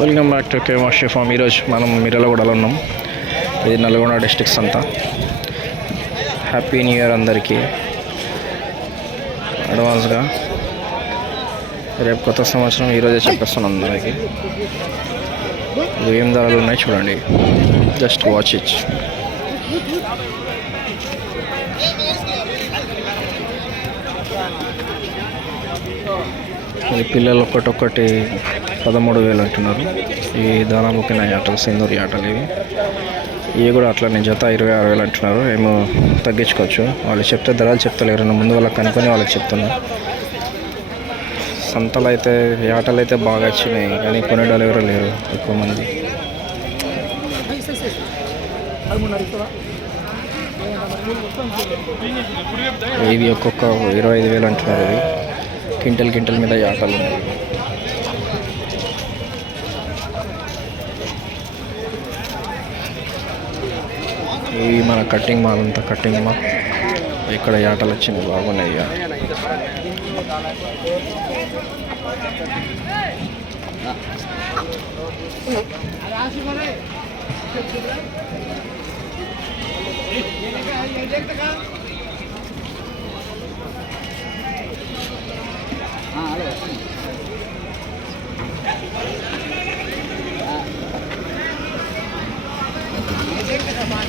Welcome back to కేమా షిఫామ్ ఈరోజు మనం మిర్యాలగూడలో ఉన్నాం. ఇది నల్గొండ డిస్టిక్స్ అంతా. హ్యాపీ న్యూ ఇయర్ అందరికీ. అడ్వాన్స్గా రేపు కొత్త సంవత్సరం ఈరోజే చెప్పేస్తున్నాం అందరికీ. ఏం ధరలు ఉన్నాయి చూడండి. జస్ట్ వాచ్ ఇచ్ ఈ పిల్లలు ఒకటొక్కటి పదమూడు వేలు అంటున్నారు. ఈ దానాముఖిన ఆటలు సింధూరి ఆటలు ఇవి. ఇవి కూడా అట్లనే జత ఇరవై ఆరు వేలు అంటున్నారు. ఏమో తగ్గించుకోవచ్చు. వాళ్ళు చెప్తే ధరలు చెప్తలేరు. నేను ముందు వాళ్ళకి కనుక్కొని వాళ్ళకి చెప్తున్నా. సంతలు అయితే ఆటలు అయితే బాగా వచ్చినాయి. కానీ కొనేటోళ్ళు ఎవరు లేరు ఎక్కువ మంది. ఇవి ఒక్కొక్క ఇరవై ఐదు వేలు అంటున్నారు ఇవి. క్వింటల్ క్వింటల్ మీద ఆటలు ఉన్నాయి. ఇవి మన కట్టింగ్ మాల్ అంతా కట్టింగ్ మాల్ ఇక్కడ ఆటలు వచ్చింది బాగున్నాయి ఇక.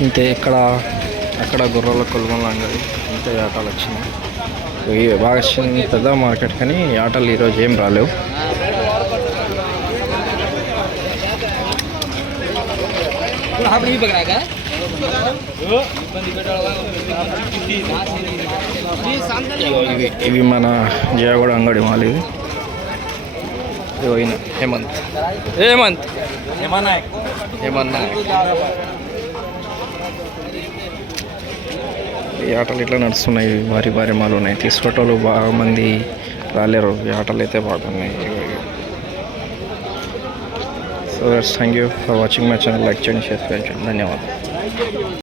ఇంతే ఇక్కడ అక్కడ గుర్రాల కొలుగొల అంగడి ఇంతే ఆటలు వచ్చినాయి. ఇవి బాగా వచ్చింది పెద్ద మార్కెట్ కానీ ఈ ఆటలు ఈరోజు ఏం రాలేవు. ఇవి ఇవి మన జయగూడ అంగడి మాలి ఈయన హేమంత్ హేమంత్ ఏమన్నా ఈ ఆటలు ఇట్లా నడుస్తున్నాయి భారీ భారీ మాలు ఉన్నాయి. తీసుకునేటోళ్ళు బాగా మంది రాలేరు. ఈ ఆటలు అయితే బాగున్నాయి so thank you for watching my channel like చేయండి షేర్ చేయండి ధన్యవాదాలు.